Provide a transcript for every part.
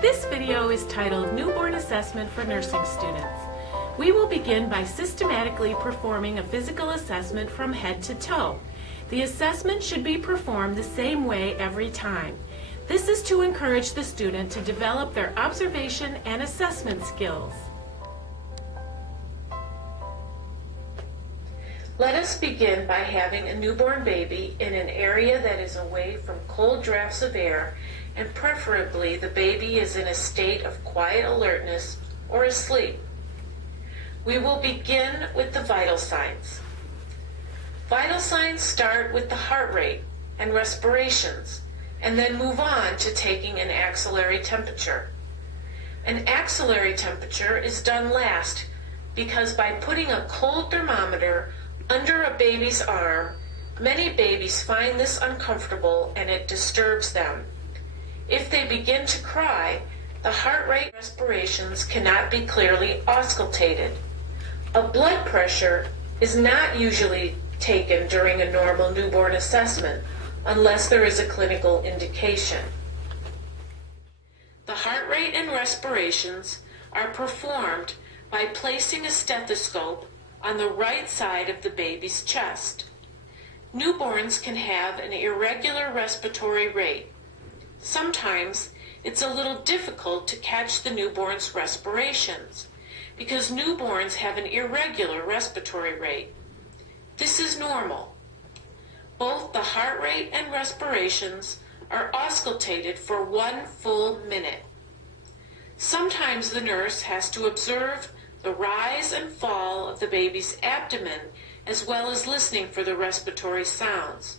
This video is titled Newborn Assessment for Nursing Students. We will begin by systematically performing a physical assessment from head to toe. The assessment should be performed the same way every time. This is to encourage the student to develop their observation and assessment skills. Let us begin by having a newborn baby in an area that is away from cold drafts of air, and preferably the baby is in a state of quiet alertness or asleep. We will begin with the vital signs. Vital signs start with the heart rate and respirations, and then move on to taking an axillary temperature. An axillary temperature is done last because by putting a cold thermometer under a baby's arm, many babies find this uncomfortable and it disturbs them. If they begin to cry, the heart rate and respirations cannot be clearly auscultated. A blood pressure is not usually taken during a normal newborn assessment unless there is a clinical indication. The heart rate and respirations are performed by placing a stethoscope on the right side of the baby's chest. Newborns can have an irregular respiratory rate. Sometimes it's a little difficult to catch the newborn's respirations because newborns have an irregular respiratory rate. This is normal. Both the heart rate and respirations are auscultated for 1 full minute. Sometimes the nurse has to observe the rise and fall of the baby's abdomen as well as listening for the respiratory sounds.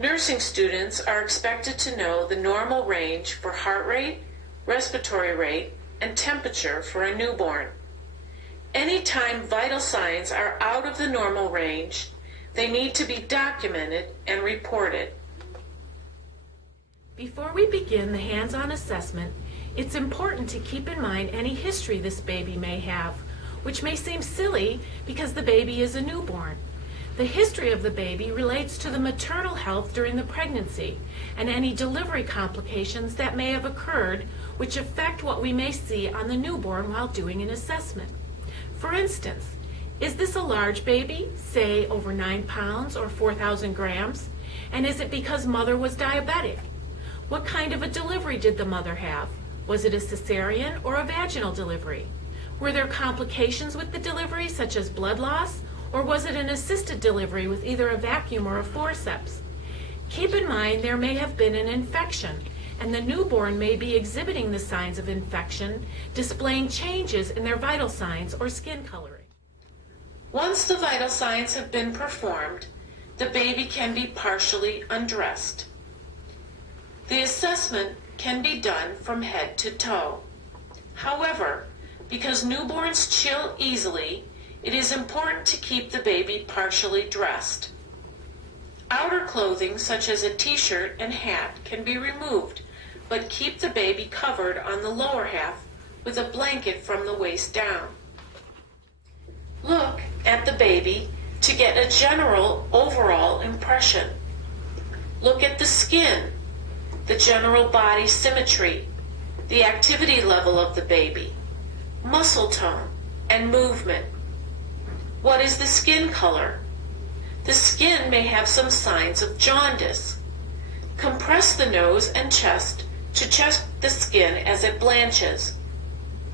Nursing students are expected to know the normal range for heart rate, respiratory rate, and temperature for a newborn. Anytime vital signs are out of the normal range, they need to be documented and reported. Before we begin the hands-on assessment, it's important to keep in mind any history this baby may have, which may seem silly because the baby is a newborn. The history of the baby relates to the maternal health during the pregnancy and any delivery complications that may have occurred which affect what we may see on the newborn while doing an assessment. For instance, is this a large baby, say over 9 pounds or 4,000 grams? And is it because mother was diabetic? What kind of a delivery did the mother have? Was it a cesarean or a vaginal delivery? Were there complications with the delivery, such as blood loss, or was it an assisted delivery with either a vacuum or a forceps? Keep in mind there may have been an infection, and the newborn may be exhibiting the signs of infection, displaying changes in their vital signs or skin coloring. Once the vital signs have been performed, the baby can be partially undressed. The assessment can be done from head to toe. However, because newborns chill easily, it is important to keep the baby partially dressed. Outer clothing such as a t-shirt and hat can be removed, but keep the baby covered on the lower half with a blanket from the waist down. Look at the baby to get a general overall impression. Look at the skin, the general body symmetry, the activity level of the baby, muscle tone, and movement. What is the skin color? The skin may have some signs of jaundice. Compress the nose and chest to check the skin as it blanches.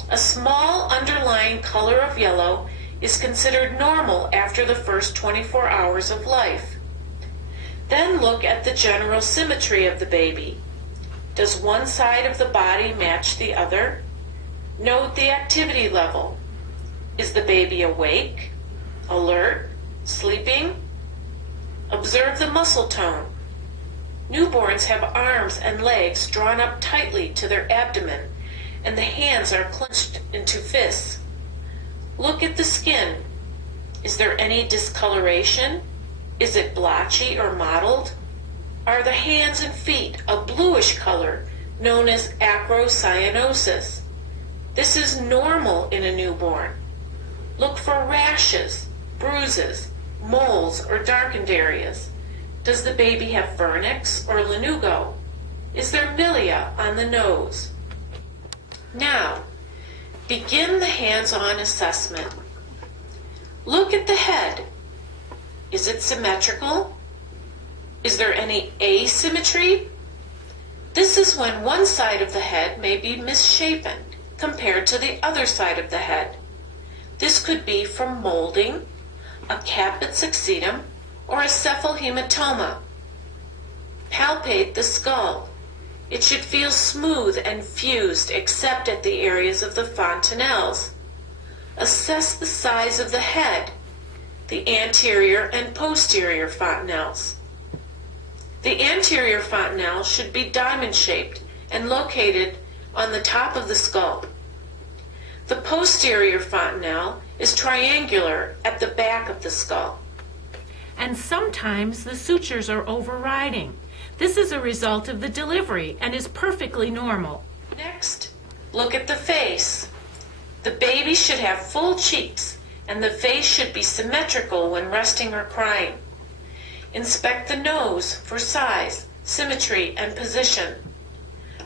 A small underlying color of yellow is considered normal after the first 24 hours of life. Then look at the general symmetry of the baby. Does one side of the body match the other? Note the activity level. Is the baby awake, alert, sleeping? Observe the muscle tone. Newborns have arms and legs drawn up tightly to their abdomen, and the hands are clenched into fists. Look at the skin. Is there any discoloration? Is it blotchy or mottled? Are the hands and feet a bluish color known as acrocyanosis? This is normal in a newborn. Look for rashes, bruises, moles, or darkened areas. Does the baby have vernix or lanugo? Is there milia on the nose? Now, begin the hands-on assessment. Look at the head. Is it symmetrical? Is there any asymmetry? This is when one side of the head may be misshapen compared to the other side of the head. This could be from molding, a caput succedatum, or a cephalhematoma. Palpate the skull. It should feel smooth and fused except at the areas of the fontanelles. Assess the size of the head, the anterior and posterior fontanelles. The anterior fontanelle should be diamond-shaped and located on the top of the skull. The posterior fontanelle is triangular at the back of the skull. And sometimes the sutures are overriding. This is a result of the delivery and is perfectly normal. Next, look at the face. The baby should have full cheeks and the face should be symmetrical when resting or crying. Inspect the nose for size, symmetry, and position.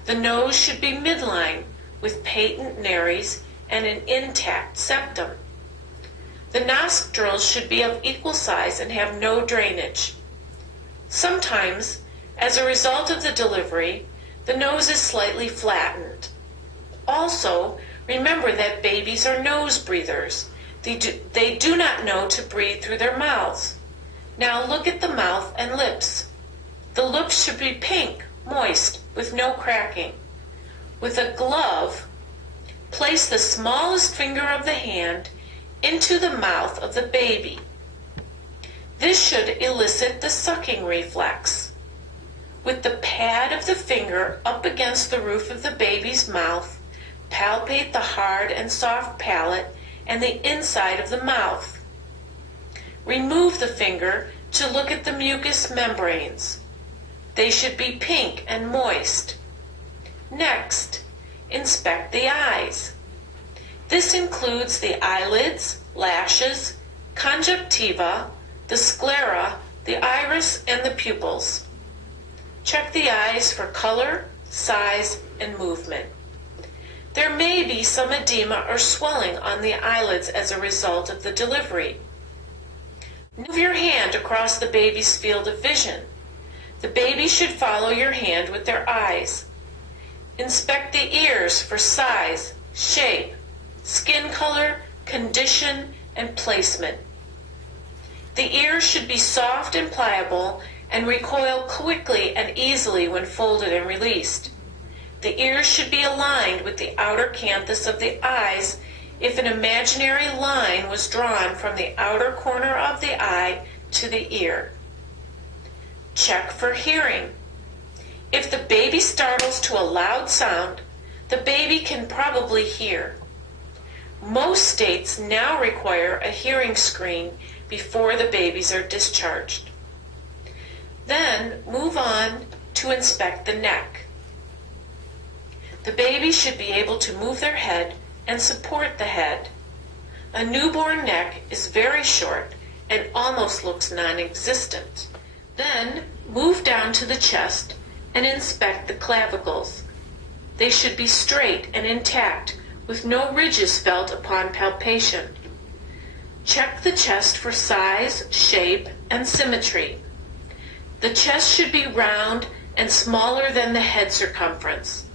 The nose should be midline with patent nares and an intact septum. The nostrils should be of equal size and have no drainage. Sometimes, as a result of the delivery, the nose is slightly flattened. Also, remember that babies are nose breathers. They do not know to breathe through their mouths. Now look at the mouth and lips. The lips should be pink, moist, with no cracking. With a glove, place the smallest finger of the hand into the mouth of the baby. This should elicit the sucking reflex. With the pad of the finger up against the roof of the baby's mouth, palpate the hard and soft palate and the inside of the mouth. Remove the finger to look at the mucous membranes. They should be pink and moist. Next, inspect the eyes. This includes the eyelids, lashes, conjunctiva, the sclera, the iris, and the pupils. Check the eyes for color, size, and movement. There may be some edema or swelling on the eyelids as a result of the delivery. Move your hand across the baby's field of vision. The baby should follow your hand with their eyes. Inspect the ears for size, shape, skin color, condition, and placement. The ears should be soft and pliable and recoil quickly and easily when folded and released. The ears should be aligned with the outer canthus of the eyes if an imaginary line was drawn from the outer corner of the eye to the ear. Check for hearing. If the baby startles to a loud sound, the baby can probably hear. Most states now require a hearing screen before the babies are discharged. Then move on to inspect the neck. The baby should be able to move their head and support the head. A newborn neck is very short and almost looks non-existent. Then move down to the chest and inspect the clavicles. They should be straight and intact with no ridges felt upon palpation. Check the chest for size, shape, and symmetry. The chest should be round and smaller than the head circumference.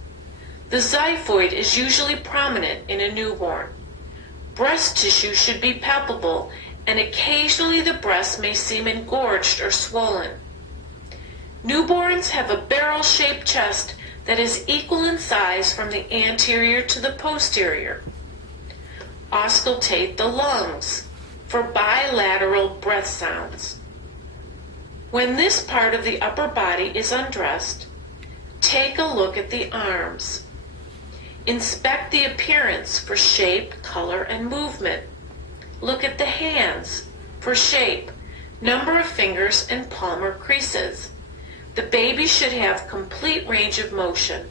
The xiphoid is usually prominent in a newborn. Breast tissue should be palpable, and occasionally the breast may seem engorged or swollen. Newborns have a barrel-shaped chest that is equal in size from the anterior to the posterior. Auscultate the lungs for bilateral breath sounds. When this part of the upper body is undressed, take a look at the arms. Inspect the appearance for shape, color, and movement. Look at the hands for shape, number of fingers, and palmar creases. The baby should have complete range of motion.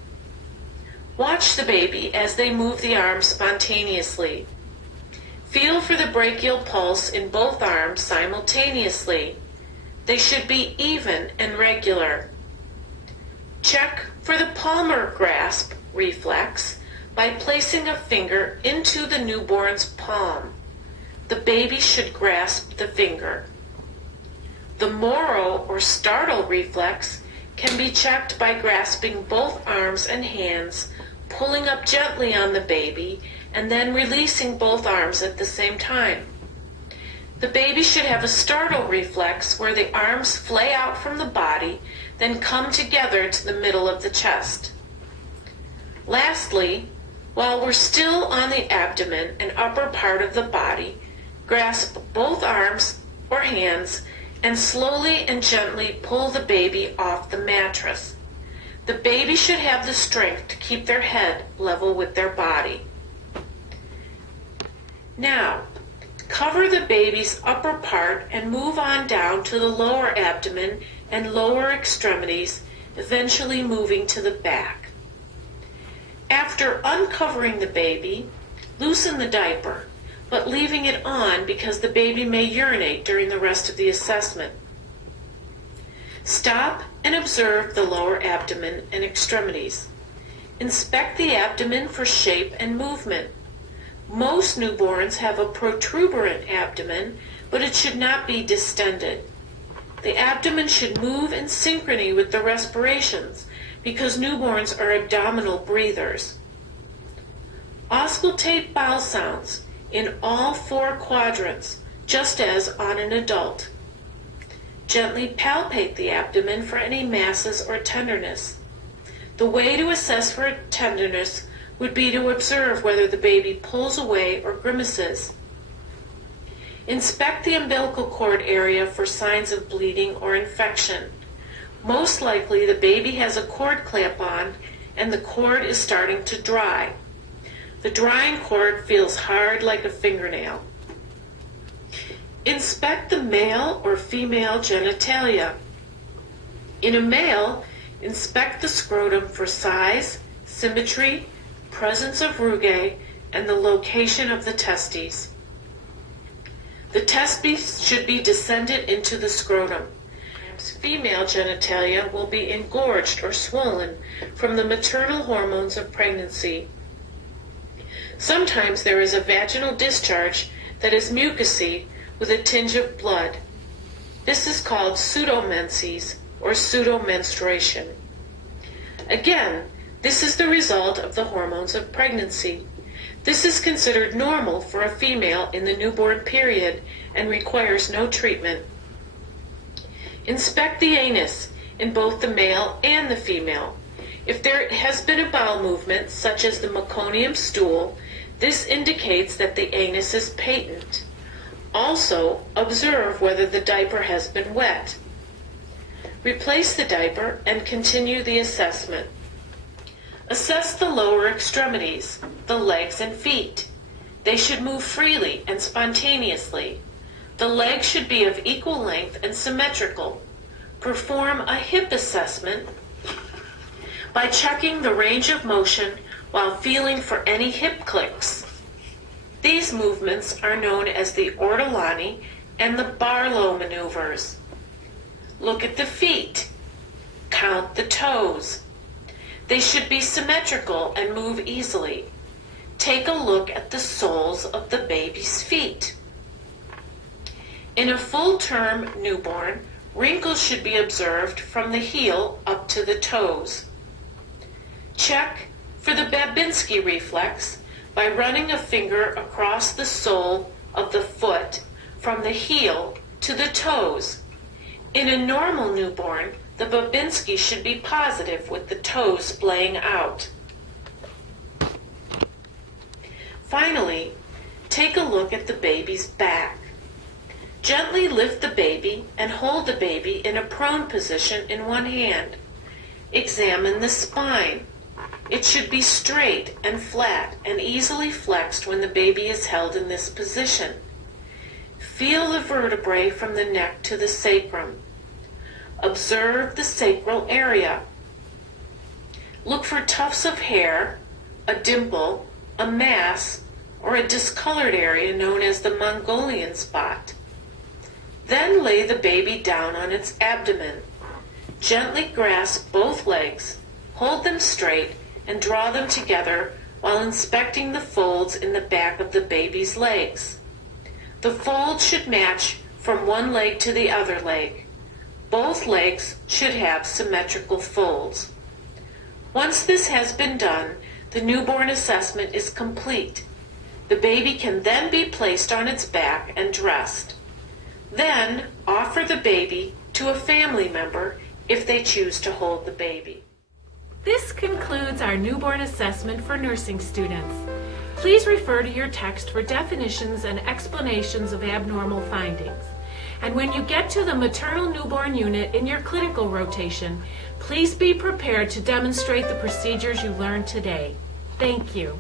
Watch the baby as they move the arms spontaneously. Feel for the brachial pulse in both arms simultaneously. They should be even and regular. Check for the palmar grasp reflex by placing a finger into the newborn's palm. The baby should grasp the finger. The moro or startle reflex can be checked by grasping both arms and hands, pulling up gently on the baby, and then releasing both arms at the same time. The baby should have a startle reflex where the arms flay out from the body, then come together to the middle of the chest. Lastly, while we're still on the abdomen and upper part of the body, grasp both arms or hands and slowly and gently pull the baby off the mattress. The baby should have the strength to keep their head level with their body. Now, cover the baby's upper part and move on down to the lower abdomen and lower extremities, eventually moving to the back. After uncovering the baby, loosen the diaper, but leaving it on because the baby may urinate during the rest of the assessment. Stop and observe the lower abdomen and extremities. Inspect the abdomen for shape and movement. Most newborns have a protuberant abdomen, but it should not be distended. The abdomen should move in synchrony with the respirations because newborns are abdominal breathers. Auscultate bowel sounds in all 4 quadrants, just as on an adult. Gently palpate the abdomen for any masses or tenderness. The way to assess for tenderness would be to observe whether the baby pulls away or grimaces. Inspect the umbilical cord area for signs of bleeding or infection. Most likely the baby has a cord clamp on and the cord is starting to dry. The drying cord feels hard like a fingernail. Inspect the male or female genitalia. In a male, inspect the scrotum for size, symmetry, presence of rugae, and the location of the testes. The testes should be descended into the scrotum. Female genitalia will be engorged or swollen from the maternal hormones of pregnancy. Sometimes there is a vaginal discharge that is mucousy with a tinge of blood. This is called pseudomenses or pseudomenstruation. Again, this is the result of the hormones of pregnancy. This is considered normal for a female in the newborn period and requires no treatment. Inspect the anus in both the male and the female. If there has been a bowel movement, such as the meconium stool, this indicates that the anus is patent. Also, observe whether the diaper has been wet. Replace the diaper and continue the assessment. Assess the lower extremities, the legs and feet. They should move freely and spontaneously. The legs should be of equal length and symmetrical. Perform a hip assessment by checking the range of motion while feeling for any hip clicks. These movements are known as the ortolani and the Barlow maneuvers. Look at the feet. Count the toes. They should be symmetrical and move easily. Take a look at the soles of the baby's feet. In a full-term newborn, wrinkles should be observed from the heel up to the toes. Check for the Babinski reflex by running a finger across the sole of the foot from the heel to the toes. In a normal newborn, the Babinski should be positive with the toes splaying out. Finally, take a look at the baby's back. Gently lift the baby and hold the baby in a prone position in one hand. Examine the spine. It should be straight and flat and easily flexed when the baby is held in this position. Feel the vertebrae from the neck to the sacrum. Observe the sacral area. Look for tufts of hair, a dimple, a mass, or a discolored area known as the Mongolian spot. Then lay the baby down on its abdomen. Gently grasp both legs, hold them straight, and draw them together while inspecting the folds in the back of the baby's legs. The folds should match from one leg to the other leg. Both legs should have symmetrical folds. Once this has been done, the newborn assessment is complete. The baby can then be placed on its back and dressed. Then offer the baby to a family member if they choose to hold the baby. This concludes our newborn assessment for nursing students. Please refer to your text for definitions and explanations of abnormal findings. And when you get to the maternal-newborn unit in your clinical rotation, please be prepared to demonstrate the procedures you learned today. Thank you.